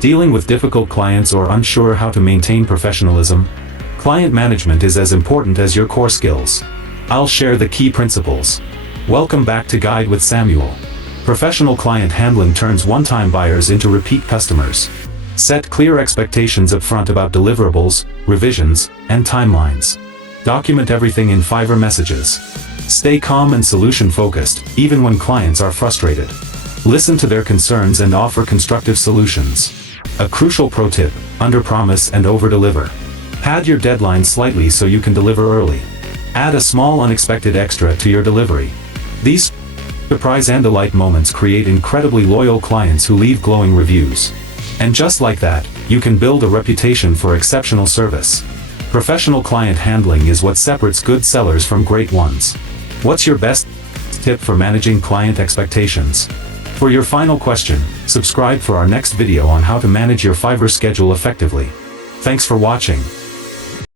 Dealing with difficult clients or unsure how to maintain professionalism? Client management is as important as your core skills. I'll share the key principles. Welcome back to Guide with Samuel. Professional client handling turns one-time buyers into repeat customers. Set clear expectations up front about deliverables, revisions, and timelines. Document everything in Fiverr messages. Stay calm and solution-focused, even when clients are frustrated. Listen to their concerns and offer constructive solutions. A crucial pro tip: under-promise and over-deliver. Pad your deadline slightly so you can deliver early. Add a small unexpected extra to your delivery. These surprise and delight moments create incredibly loyal clients who leave glowing reviews. And just like that, you can build a reputation for exceptional service. Professional client handling is what separates good sellers from great ones. What's your best tip for managing client expectations? For your final question, subscribe for our next video on how to manage your Fiverr schedule effectively. Thanks for watching.